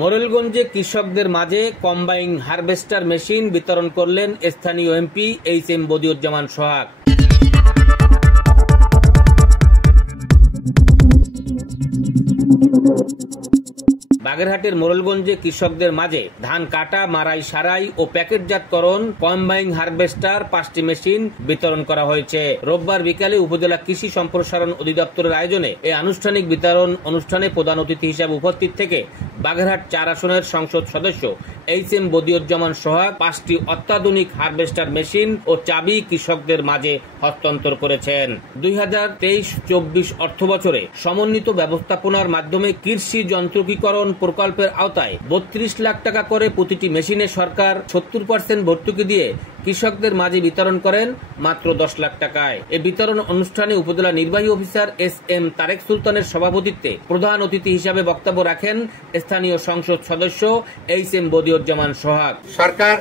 মোরেলগঞ্জে কৃষকদের মাঝে combine harvester machine বিতরণ করলেন স্থানীয় এমপি এইচ.এম. বদিউজ্জামান সোহাগ। বাগেরহাটের মোরেলগঞ্জে কৃষকদের মাঝে ধান কাটা, মারাই, সারাই ও প্যাকেটজাতকরণ কম্বাইন হারভেস্টার 5টি মেশিন বিতরণ করা হয়েছে। রোববার বিকালে উপজেলা কৃষি সম্প্রসারণ অধিদপ্তরের আয়োজনে এই আনুষ্ঠানিক বিতরণ অনুষ্ঠানে প্রধান অতিথি হিসেবে উপস্থিত থেকে বাগেরহাট 4 আসনের সংসদ সদস্য এইচ.এম. বদিউজ্জামান সোহাগ 5টি অত্যাধুনিক হারভেস্টার মেশিন ও চাবি কৃষকদের মাঝে হস্তান্তর করেছেন। 2023-24 অর্থবছরে সমন্বিত ব্যবস্থাপনার মাধ্যমে কৃষি যন্ত্রীকরণ প্রকল্পের আওতায় 32 লাখ টাকা করে প্রতিটি মেশিনে সরকার 70% ভর্তুকি দিয়ে কৃষকদের মাঝে বিতরণ করেন মাত্র 10 লাখ টাকায়। এই বিতরণ অনুষ্ঠানে উপজেলা নির্বাহী অফিসার এস.এম. তারেক সুলতানের সভাপতিত্বে প্রধান অতিথি হিসেবে বক্তব্য রাখেন স্থানীয় সংসদ সদস্য এইচ.এম. বদিউজ্জামান সোহাগ। সরকার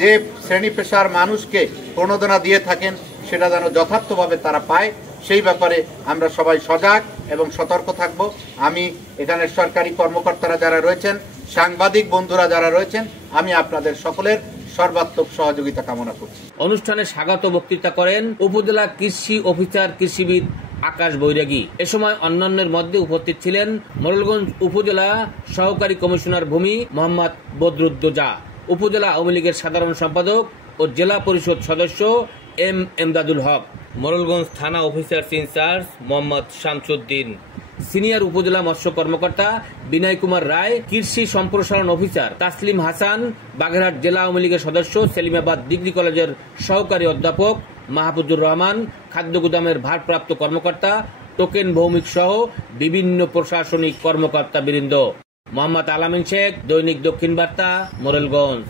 যে শ্রেণী পেশার মানুষকে প্রণোদনা দিয়ে থাকেন সেটা যেন যথার্থভাবে তারা পায়, সেই ব্যাপারে আমরা সবাই সজাগ এবং সতর্ক থাকব। আমি এখানের সরকারি কর্মকর্তারা যারা রয়েছেন, সাংবাদিক বন্ধুরা যারা রয়েছেন, আমি আপনাদের সকলের সর্বাত্মক সহযোগিতা কামনা করছি। অনুষ্ঠানে স্বাগত বক্তৃতা করেন উপজেলা কৃষি অফিসার কৃষিবিদ আকাশ বৈরাগী। এ সময় অন্যান্যের মধ্যে উপস্থিত ছিলেন মোরেলগঞ্জ উপজেলা সহকারী কমিশনার ভূমি মোহাম্মদ বদরুদ্দোজা, উপজেলা আওয়ামী লীগের সাধারণ সম্পাদক ও জেলা পরিষদ সদস্য এম এমদাদুল হক, মোরেলগঞ্জ থানা officer in charge Mohammad Shamsuddin, senior upazila মৎস্য কর্মকর্তা বিনয় কুমার রায়, কৃষি সম্প্রসারণ অফিসার তাসলিম হাসান, বাগেরহাট জেলা আওয়ামী লীগের সদস্য সেলিমাবাদ ডিগ্রি কলেজের সহকারী অধ্যাপক মাহফুজুর রহমান, খাদ্য গুদামের ভারপ্রাপ্ত কর্মকর্তা টোকেন ভৌমিক সহ বিভিন্ন প্রশাসনিক কর্মকর্তা বৃন্দ। মোহাম্মদ আলামিন শেখ, দৈনিক দক্ষিণ বার্তা, মোরেলগঞ্জ।